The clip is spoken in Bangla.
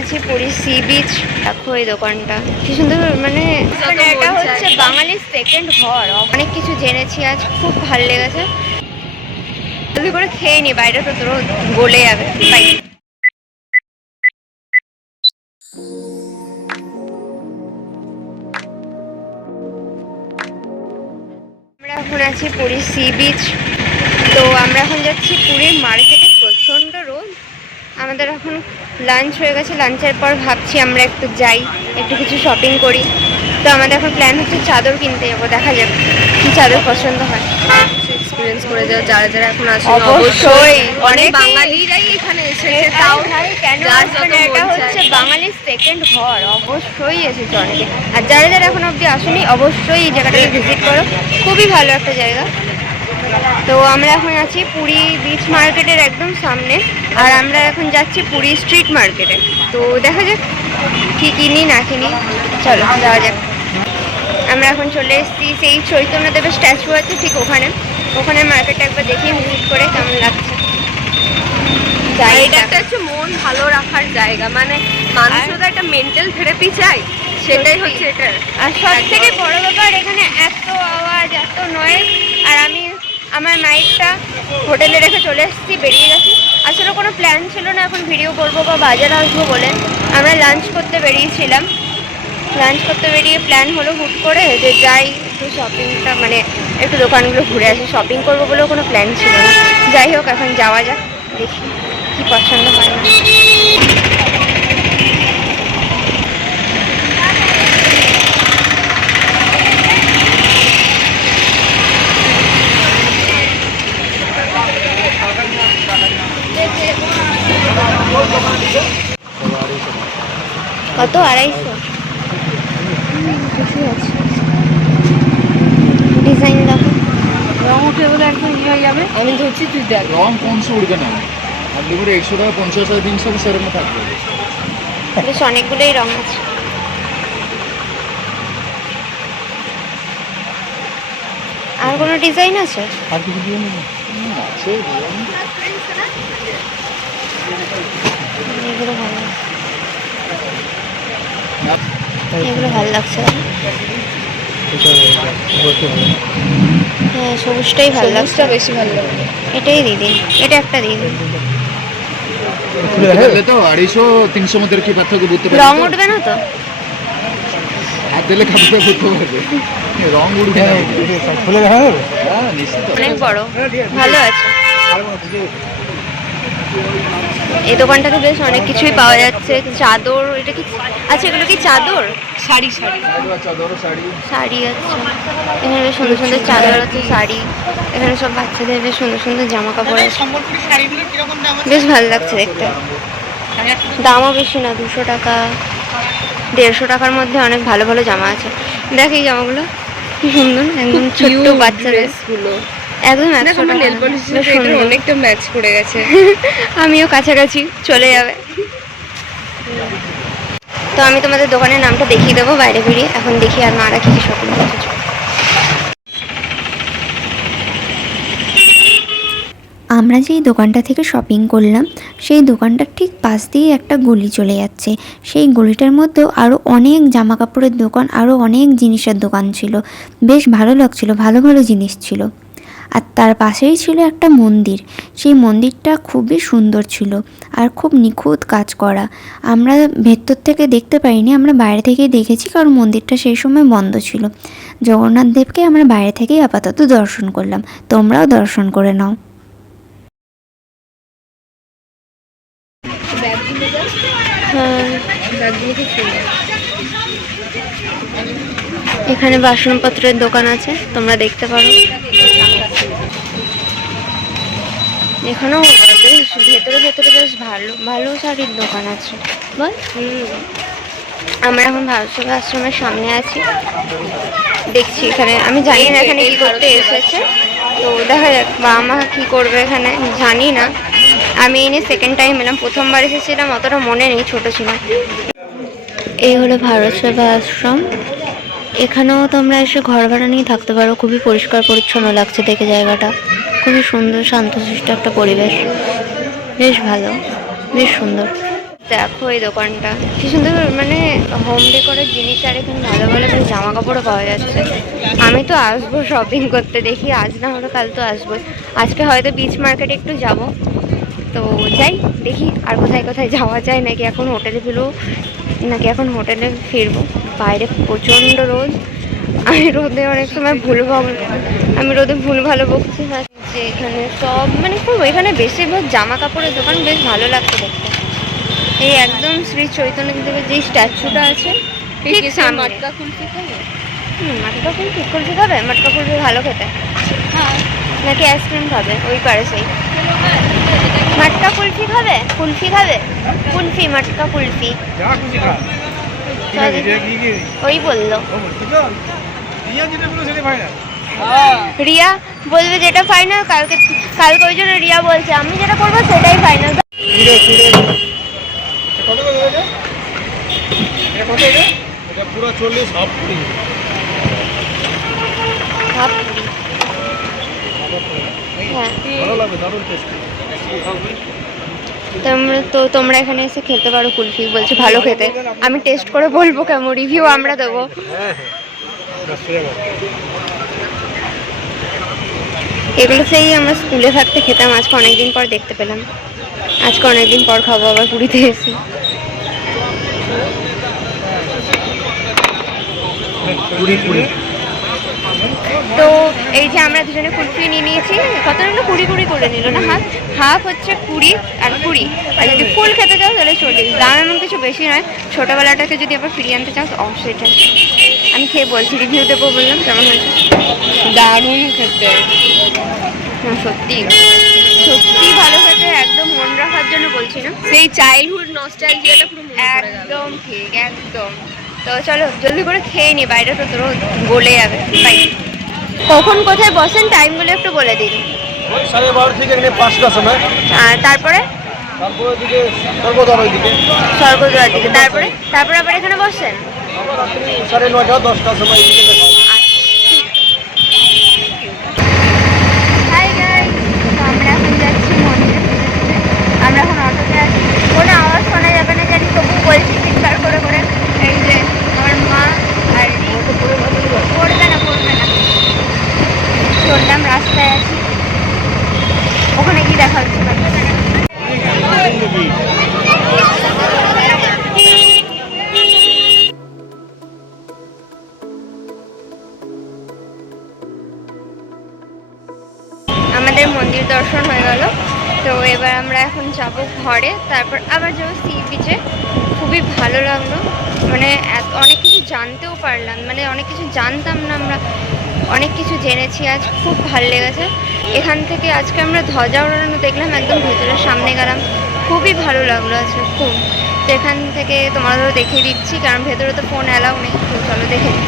আছি পুরী সি বিচ। দেখো এই দোকানটা কি সুন্দর, মানে এটা হচ্ছে বাঙালির সেকেন্ড ঘর। অনেক কিছু জেনেছি আজ, খুব ভালো লেগেছে। জলদি করে খেয়ে নি, বাইরে তো তোর গলে যাবে। বাই। আমরা এখন আছি পুরী সি বিচ। তো আমরা এখন যাচ্ছি পুরীর মার্কেটে। প্রচণ্ড রোদ। আমাদের এখন লাঞ্চ হয়ে গেছে, লাঞ্চের পর ভাবছি আমরা একটু যাই, একটু কিছু শপিং করি। তো আমাদের এখন প্ল্যান হচ্ছে চাদর কিনতে যাবো, দেখা যাবে কি চাদর পছন্দ হয়। এক্সপেরিয়েন্স করে যাও যারা যারা এখন আসে, অবশ্যই অনেক বাঙালিরাই এখানে এসেছে। তাও এটা হচ্ছে বাঙালির সেকেন্ড ঘর, অবশ্যই এসেছে অনেকে। আর যারা যারা এখন অবধি আসেনি, অবশ্যই এই জায়গাটাকে ভিজিট করো, খুবই ভালো একটা জায়গা। তো আমরা এখন আছি পুরী বিচ মার্কেটের একদম সামনে, আর আমরা এখন যাচ্ছি পুরী স্ট্রিট মার্কেটে। তো দেখা যাক কি কিনি না কিনি, চলো যাওয়া যাক। আমরা এখন চলে এসেছি সেই চৈতন্যদেবের স্ট্যাচু আছে ঠিক ওখানে। ওখানে মার্কেটটা একবার দেখি ভিজিট করে কেমন লাগছে। এটা একটা হচ্ছে মন ভালো রাখার জায়গা, মানে মানুষের তো একটা মেন্টাল থেরাপি চাই, সেটাই হচ্ছে এটা। আর সব থেকে বড় ব্যাপার, এখানে এত আওয়াজ, এত নয়েজ। আর আমি আমার মাইকটা হোটেলে রেখে চলে এসেছি, বেরিয়ে গেছি। আসলে কোনো প্ল্যান ছিল না এখন ভিডিও করবো বা বাজার আসবো বলে। আমরা লাঞ্চ করতে বেরিয়েছিলাম, লাঞ্চ করতে বেরিয়ে প্ল্যান হলো হুট করে যে যাই একটু শপিংটা, মানে একটু দোকানগুলো ঘুরে আসি। শপিং করবো বলেও কোনো প্ল্যান ছিল না। যাই হোক, এখন যাওয়া যাক, দেখি কি পছন্দ হয় না। কত? 250? বেশি আছে। ডিজাইন দেখো, রং উঠে বলে একদম ইয়ে হয়ে যাবে। আমি ধরছি, তুই দেখ রং কমছে উঠবে না। আপনি করে 100 টাকা 50 টাকা 300 সেরকম থাকবে। বেশ অনেকগুলোই রং আছে। আর কোনো ডিজাইন আছে? আর কিছু ডিজাইন আছে? এগুলো ভালো, এগুলো ভালো লাগছে। হ্যাঁ, সবুজটাই ভালো লাগছে, বেশি ভালো লাগে। এটাই দিদি, এটা একটা দিদি। তো 250-300 মধ্যে কি পার্থক্য বুঝতে পারবে? রং উঠবে না তো? হাত দিলে কাপড়টা বুঝতে পারবে, রং উঠবে না। হ্যাঁ নিশ্চিত। অনেক বড়, ভালো আছে। এই দোকানটাতে বেশ অনেক কিছুই পাওয়া যাচ্ছে। চাদর, এটা কি? আচ্ছা, এগুলো কি চাদর? শাড়ি শাড়ি শাড়ি আছে এখানে, বেশ সুন্দর সুন্দর চাদর আছে, শাড়ি। এখানে সব বাচ্চাদের বেশ সুন্দর সুন্দর জামা কাপড় আছে, বেশ ভালো লাগছে দেখতে। দামও বেশি না, 200 টাকা 150 টাকার মধ্যে অনেক ভালো ভালো জামা আছে। দেখ এই জামাগুলো কি সুন্দর, একদম ছোট্ট বাচ্চাদের গুলো। একদম 100 টাকা, বেশ সুন্দর। অনেকটা ম্যাচ করে গেছে। আমিও কাছাকাছি চলে যাবে। তো আমি তোমাদের দোকানের নামটা দেখিয়ে দেবো বাইরে বেরিয়ে। এখন দেখি আর মারা কি কি শপিং করছে। আমরা যেই দোকানটা থেকে শপিং করলাম সেই দোকানটার ঠিক পাশ দিয়ে একটা গলি চলে যাচ্ছে। সেই গলিটার মধ্যেও আরও অনেক জামা কাপড়ের দোকান, আরও অনেক জিনিসের দোকান ছিল। বেশ ভালো লাগছিল, ভালো ভালো জিনিস ছিল। আর তার পাশেই ছিল একটা মন্দির। সেই মন্দিরটা খুবই সুন্দর ছিল আর খুব নিখুঁত কাজ করা। আমরা ভেতর থেকে দেখতে পাইনি, আমরা বাইরে থেকেই দেখেছি, কারণ মন্দিরটা সেই সময় বন্ধ ছিল। জগন্নাথ দেবকে আমরা বাইরে থেকেই আপাতত দর্শন করলাম, তোমরাও দর্শন করে নাও। এখানে বাসনপত্রের দোকান আছে, তোমরা দেখতে পারো। এখানেও বেশ ভেতরে ভেতরে বেশ ভালো ভালো শাড়ির দোকান আছে বল। আমরা এখন ভারত সেবা আশ্রমের সামনে আছি, দেখছি এখানে। আমি জানি না এখানে কি করতে এসেছে, তো দেখা যাক বাবা মা কি করবে এখানে, জানি না। আমি এনে সেকেন্ড টাইম এলাম, প্রথমবার এসেছিলাম অতটা মনে নেই, ছোট ছিলাম। এই হলো ভারত সেবা আশ্রম। এখানেও তোমরা এসে ঘর ভাড়া নিয়ে থাকতে পারো। খুবই পরিষ্কার পরিচ্ছন্ন লাগছে দেখে জায়গাটা, খুবই সুন্দর শান্তশিষ্ট একটা পরিবেশ, বেশ ভালো, বেশ সুন্দর। দেখো এই দোকানটা কি সুন্দর, মানে হোম ডেকোরের জিনিস, আর এখানে ভালো ভালো বেশ জামা কাপড়ও পাওয়া যাচ্ছে। আমি তো আসবো শপিং করতে, দেখি আজ না হলে কাল তো আসবো। আজকে হয়তো বিচ মার্কেটে একটু যাব, তো যাই দেখি আর কোথায় কোথায় যাওয়া যায়, নাকি এখন হোটেলে ফিরবো। বাইরে প্রচণ্ড রোদ, আমি রোদে অনেক সময় ভুল ভালো বকছি যে এখানে সব মানে খুব, এখানে বেশিরভাগ জামা কাপড়ের দোকান, বেশ ভালো লাগছে দেখতে। এই একদম শ্রী চৈতন্যদেবের যে স্ট্যাচুটা আছে ঠিক সামনে। মাটকা কুলফি খাবে? মাটকা কুলফি খাবে? মাটকা কুলফি ভালো খেতে, হ্যাঁ। নাকি আইসক্রিম খাবে? ওই পারে সেই মাটকা কুলফি খাবে, মাটকা কুলফি ওই বললো। রিয়া বলবে যেটা ফাইনাল, কালকে ওই জন্য রিয়া বলছে আমি যেটা করবো সেটাই ফাইনাল। পুরো 40 হাফ পুরি। হ্যাঁ, ভালো লাগবে, দারুণ টেস্টি। তোমরা এখানে এসে খেতে পারো কুলফি, বলছে ভালো খেতে। আমি টেস্ট করে বলবো, কেমন রিভিউ আমরা দেবো। এগুলো সেই আমরা স্কুলে থাকতে খেতাম, আজকে অনেকদিন পর দেখতে পেলাম, আজকে অনেকদিন পর খাবো আবার পুরীতে এসে। তো এই যে আমরা দুজনে কুলফি নিয়ে নিয়েছি, কত নিল? 20 করে নিল না? হাফ হচ্ছে 20 আর 20, আর যদি ফুল খেতে চাও তাহলে 40। দাম এমন কিছু বেশি নয়, ছোটোবেলাটাকে যদি আবার ফিরিয়ে আনতে চাও সেটা। আমি খেয়ে বলছি, রিভিউ দেবো বললাম, কেমন হয়েছে? দারুণ খেতে। না সত্যি ভালো খেতে, একদম মন রাখার জন্য বলছি না, সেই চাইল্ডহুড নস্টালজিয়াটা পুরো মনে পড়ে গেল। একদম ঠিক, একদম। তো চলো জলদি করে খেয়ে নি, বাইরে তো তোর গলে যাবে। বাই। কখন কোথায় বসেন টাইমগুলো একটু বলে দিন। 12:30 থেকে 5টার সময়, আর তারপরে দিকে স্বর্গদ্বার দিকে, তারপরে আবার এখানে বসেন। 9:30 10টার সময় এদিকে দেখা হবে। হাই গাইস, তো আমরা এখন যাচ্ছি মন্দিরে পুজো দিতে। আমরা এখন অটোতে আছি, কোনো আওয়াজ শোনা যাবে না জানি, তবু বলছি চিৎকার করে করে। এই যে আমার মা আর পড়বে না চললাম, রাস্তায় আছি, ওখানে কি দেখা হচ্ছে না। আমাদের মন্দির দর্শন হয়ে গেল, তো এবার আমরা এখন যাব ঘরে, তারপর আবার যাবো সি বিচে। খুবই ভালো লাগলো, মানে অনেক কিছু জানতেও পারলাম, মানে অনেক কিছু জানতাম না, আমরা অনেক কিছু জেনেছি আজ, খুব ভালো লেগেছে। এখান থেকে আজকে আমরা ধ্বজা ওড়ানো দেখলাম, একদম ভেতরের সামনে গেলাম, খুবই ভালো লাগলো আজকে খুব। তো এখান থেকে তোমাদেরও দেখিয়ে দিচ্ছি, কারণ ভেতরে তো ফোন অ্যালাউ নেই, তো চলো দেখে নিই।